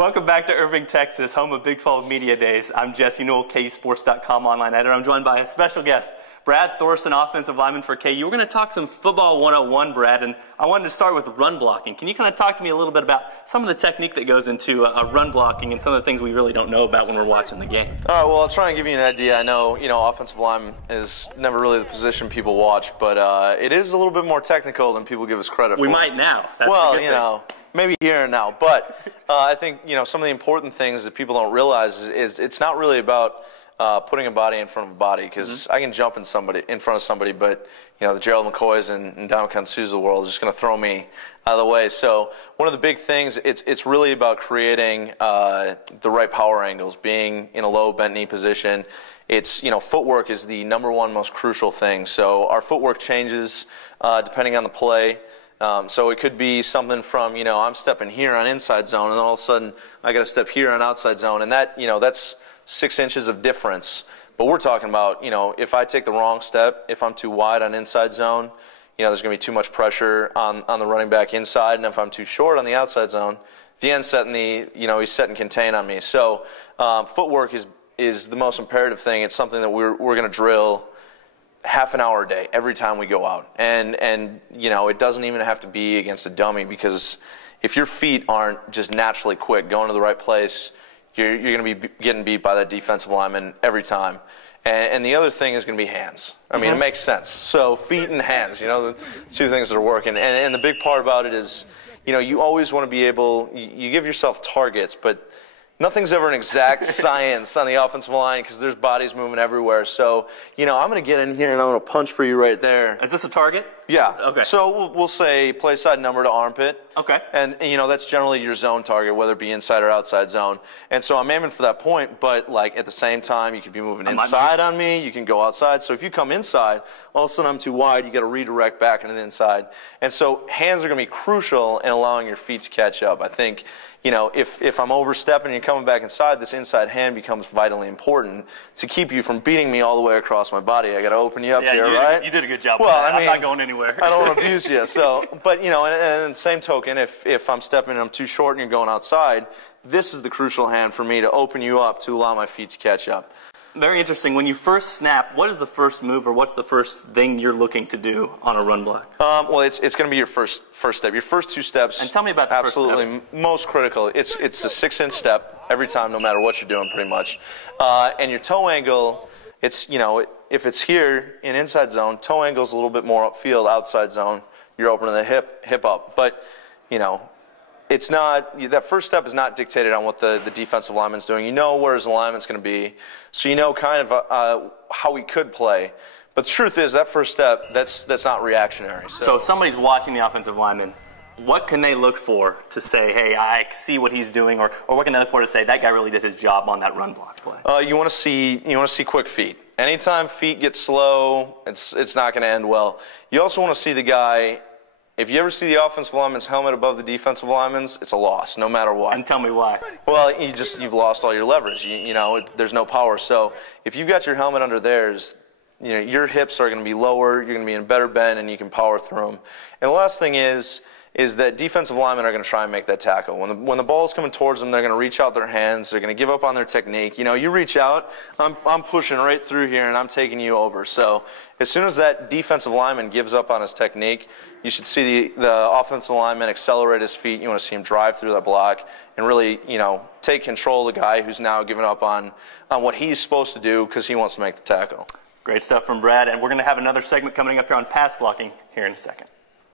Welcome back to Irving, Texas, home of Big 12 Media Days. I'm Jesse Newell, KUsports.com online editor. I'm joined by a special guest, Brad Thorson, offensive lineman for KU. We're going to talk some football 101, Brad, and I wanted to start with run blocking. Can you kind of talk to me a little bit about some of the technique that goes into run blocking and some of the things we really don't know about when we're watching the game? All right, well, I'll try and give you an idea. I know, offensive line is never really the position people watch, but it is a little bit more technical than people give us credit for. We might now. That's well, maybe here and now. But I think, some of the important things that people don't realize is it's not really about putting a body in front of a body, because I can jump in front of somebody, but the Gerald McCoys and Dominican Sue's of the world is just going to throw me out of the way. So one of the big things, it's really about creating the right power angles, being in a low bent knee position. It's, footwork is the #1 most crucial thing. So our footwork changes depending on the play. So it could be something from, I'm stepping here on inside zone, and then all of a sudden I got to step here on outside zone, and that, that's 6 inches of difference. But we're talking about, if I take the wrong step, if I'm too wide on inside zone, there's going to be too much pressure on the running back inside, and if I'm too short on the outside zone, the end's setting he's setting contain on me. So footwork is the most imperative thing. It's something that we're going to drill half an hour a day every time we go out, and it doesn't even have to be against a dummy, because if your feet aren't just naturally quick, going to the right place, you're going to be getting beat by that defensive lineman every time. And the other thing is going to be hands. I mean, it makes sense. So feet and hands, the two things that are working. And the big part about it is, you always want to be able, you give yourself targets, but nothing's ever an exact science on the offensive line, because there's bodies moving everywhere. So, I'm going to get in here and I'm going to punch for you right there. Is this a target? Yeah. Okay. So we'll say play side number to armpit. Okay. And that's generally your zone target, whether it be inside or outside zone. And so I'm aiming for that point, but at the same time, you could be moving inside on me. You can go outside. So if you come inside, all of a sudden I'm too wide. You got to redirect back into the inside. And so hands are going to be crucial in allowing your feet to catch up. I think, if I'm overstepping and you're coming back inside, this inside hand becomes vitally important to keep you from beating me all the way across my body. I got to open you up here, right? You did a good job. Well, I'm not going anywhere. I don't want to abuse you. So, but and same token, if I'm stepping and I'm too short and you're going outside, this is the crucial hand for me to open you up to allow my feet to catch up. Very interesting. When you first snap, what is the first move, or what's the first thing you're looking to do on a run block? Well, it's going to be your first step. Your first two steps. And tell me about the first step. Absolutely most critical. It's a 6-inch step every time, no matter what you're doing, pretty much. And your toe angle, it's if it's here in inside zone, toe angle's a little bit more upfield. Outside zone, you're opening the hip up. But it's not, that first step is not dictated on what the defensive lineman's doing. You know where his alignment's going to be, so you know kind of how he could play. But the truth is, that first step, that's not reactionary. So if somebody's watching the offensive lineman, what can they look for to say, hey, I see what he's doing, or what can they look for to say, that guy really did his job on that run block play? You want to see quick feet. Anytime feet get slow, it's not going to end well. You also want to see the guy. If you ever see the offensive lineman's helmet above the defensive lineman's, it's a loss, no matter what. And tell me why. Well, you've lost all your leverage. There's no power. So if you've got your helmet under theirs, your hips are going to be lower. You're going to be in a better bend, and you can power through them. And the last thing is that defensive linemen are going to try and make that tackle. When the ball is coming towards them, they're going to reach out their hands. They're going to give up on their technique. You reach out, I'm pushing right through here, and I'm taking you over. So as soon as that defensive lineman gives up on his technique, you should see the offensive lineman accelerate his feet. You want to see him drive through that block and really, take control of the guy who's now given up on what he's supposed to do because he wants to make the tackle. Great stuff from Brad, and we're going to have another segment coming up here on pass blocking here in a second.